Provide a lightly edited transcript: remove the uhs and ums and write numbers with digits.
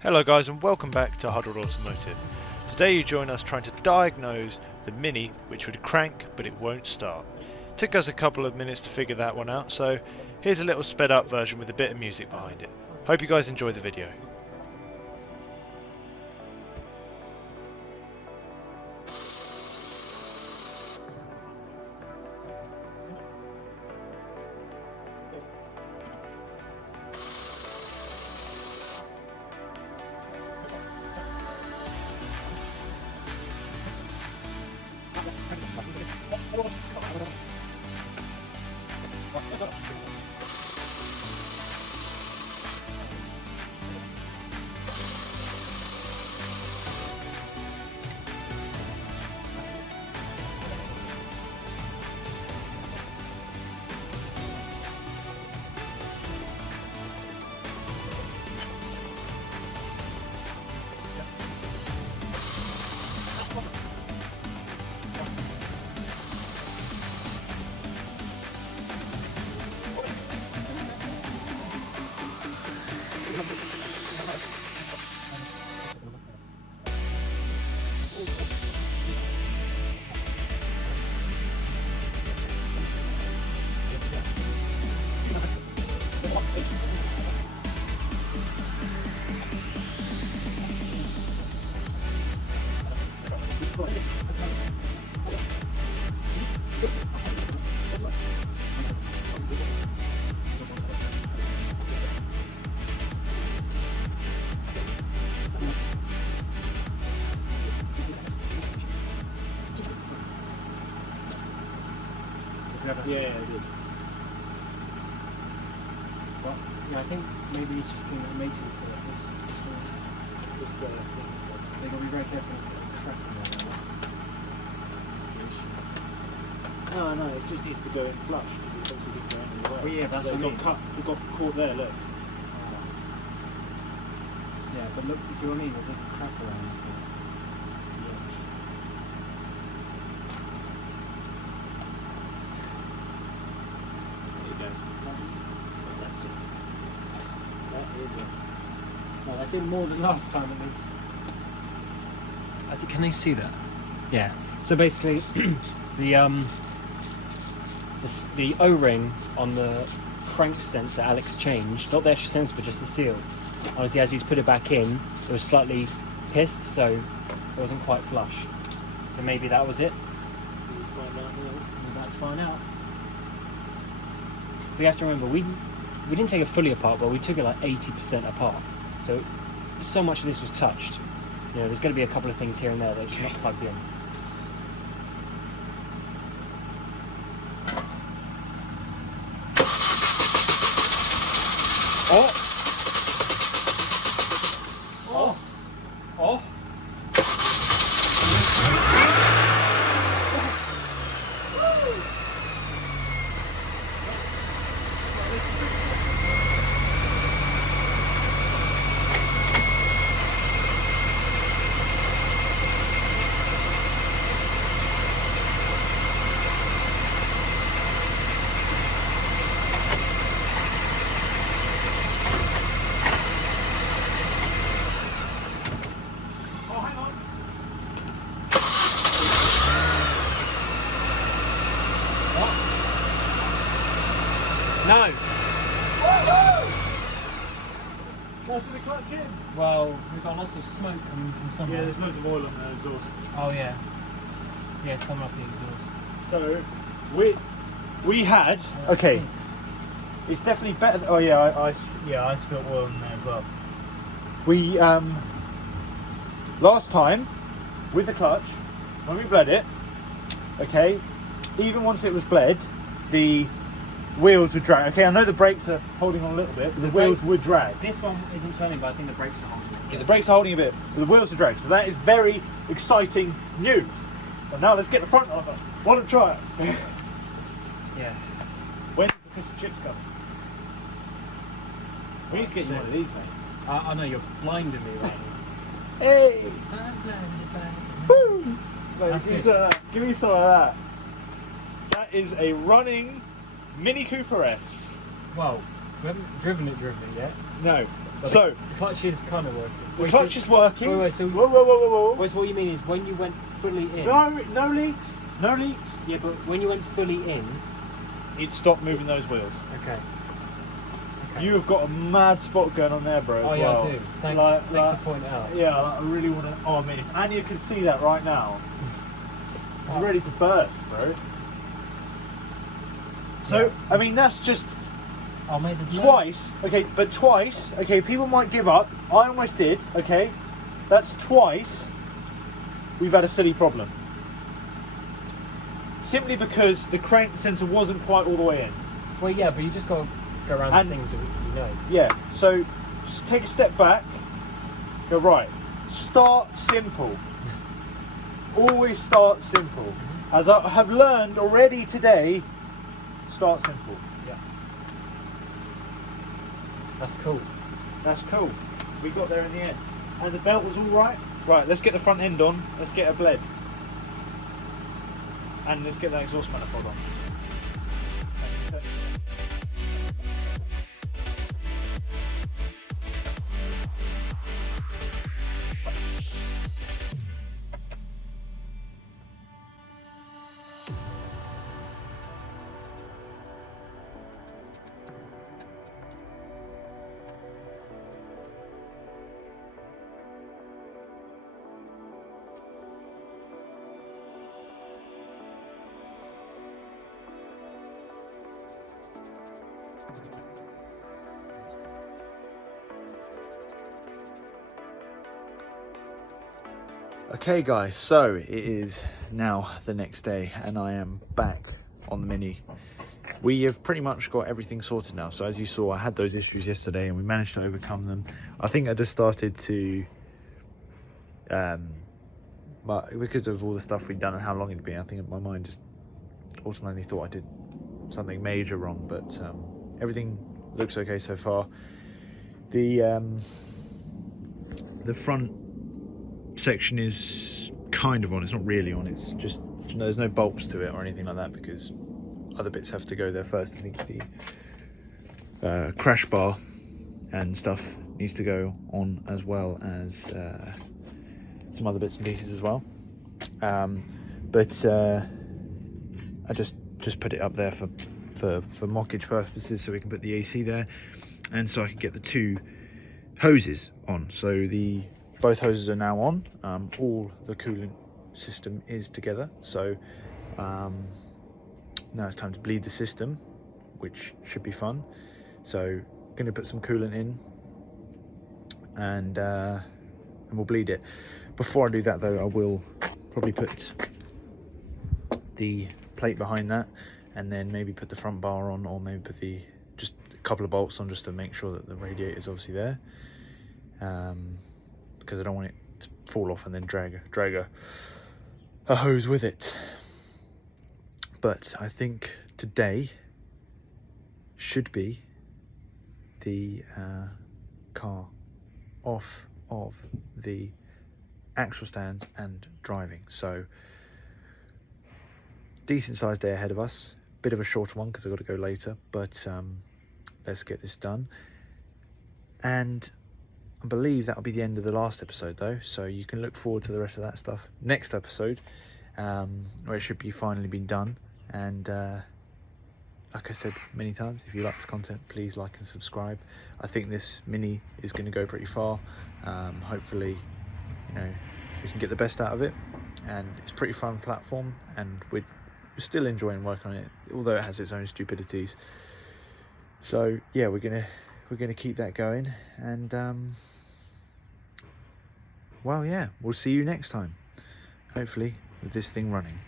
Hello guys and welcome back to HudRod Automotive. Today you join us trying to diagnose the Mini which would crank but it won't start. Took us a couple of minutes to figure that one out, so here's a little sped up version with a bit of music behind it. Hope you guys enjoy the video. Yeah, I did. Well, yeah, I think maybe it's just getting a mating surface. So just they've got to be very careful not to get a crack in there. That's the issue. No, it just needs to go in flush because it obviously didn't go any way. Well, yeah, that's what I mean. It got caught there, look. Yeah, but look, you see what I mean? There's a crack around the edge. Well, that's it more than last time at least. Can they see that? Yeah. So basically, the O-ring on the crank sensor Alex changed, not the extra sensor but just the seal. Honestly, as he's put it back in, it was slightly pissed, so it wasn't quite flush. So maybe that was it. We're about to find out. We have to remember, we didn't take it fully apart, but we took it like 80% apart. So much of this was touched. You know, there's going to be a couple of things here and there that are just not plugged in. Oh! Oh! Oh! No! That's the clutch in. Well, we've got lots of smoke coming from somewhere. Yeah, there's loads of oil on the exhaust. Oh yeah. Yeah, it's coming off the exhaust. So we had Oh, that okay. stinks. It's definitely better. Oh yeah, I spilled oil in there as well. We last time with the clutch when we bled it, okay, even once it was bled, the wheels would drag. Okay, I know the brakes are holding on a little bit, but the wheels would drag. This one isn't turning, but I think the brakes are holding it. Yeah, the brakes are holding a bit, but the wheels are drag. So that is very exciting news. So now let's get the front on. Want to try it? Yeah. When's the 50 chips coming? We need to get you one of these, mate. I know you're blinding me right now. Hey! I'm blinded by Woo! Mate, That's give me good. some of that. Give me some of that. That is a running Mini Cooper S. Well, we haven't driven it yet. No, So the clutch is kind of working. the clutch is working. Wait, so Whoa. wait, so what you mean is when you went fully in? No leaks. No leaks. Yeah, but when you went fully in, It stopped moving those wheels. okay. You have got a mad spot going on there, bro. Oh as yeah, well. I do. Thanks for pointing it out. Yeah, I really want to. Oh, I mean, if Anya could see that right now, it's ready to burst, bro. So, Yeah. I mean, that's just Oh mate, there's twice. Okay, but twice. Okay, people might give up. I almost did. Okay, that's twice. We've had a silly problem. Simply because the crank sensor wasn't quite all the way in. Well, yeah, but you just got to go around And- the things that you know. Yeah, so just take a step back, go right, start simple. Always start simple. As I have learned already today, start simple. Yeah. That's cool. That's cool. We got there in the end. And the belt was all right. Right, let's get the front end on, let's get a bled. And let's get that exhaust manifold on. Okay guys, so it is now the next day and I am back on the Mini. We have pretty much got everything sorted now. So as you saw, I had those issues yesterday and we managed to overcome them. I think I just started to, but because of all the stuff we'd done and how long it'd been, I think my mind just automatically thought I did something major wrong, but everything looks okay so far. The front section is kind of on, it's not really on, it's just, there's no bolts to it or anything like that because other bits have to go there first. I think the crash bar and stuff needs to go on, as well as some other bits and pieces as well, but I just put it up there for mockage purposes so we can put the AC there and so I can get the two hoses on. So both hoses are now on, all the coolant system is together, so now it's time to bleed the system, which should be fun. So going to put some coolant in and we'll bleed it. Before I do that though, I will probably put the plate behind that and then maybe put the front bar on, or maybe put just a couple of bolts on just to make sure that the radiator is obviously there, because I don't want it to fall off and then drag a hose with it. But I think today should be the car off of the axle stands and driving. So decent sized day ahead of us, bit of a shorter one because I've got to go later, but let's get this done. And I believe that'll be the end of the last episode though, so you can look forward to the rest of that stuff next episode, where it should be finally been done. And like I said many times, if you like this content, please like and subscribe. I think this Mini is going to go pretty far. Hopefully, we can get the best out of it, and it's a pretty fun platform, and we're still enjoying working on it, although it has its own stupidities. So yeah, we're gonna keep that going, and well, yeah, we'll see you next time, hopefully with this thing running.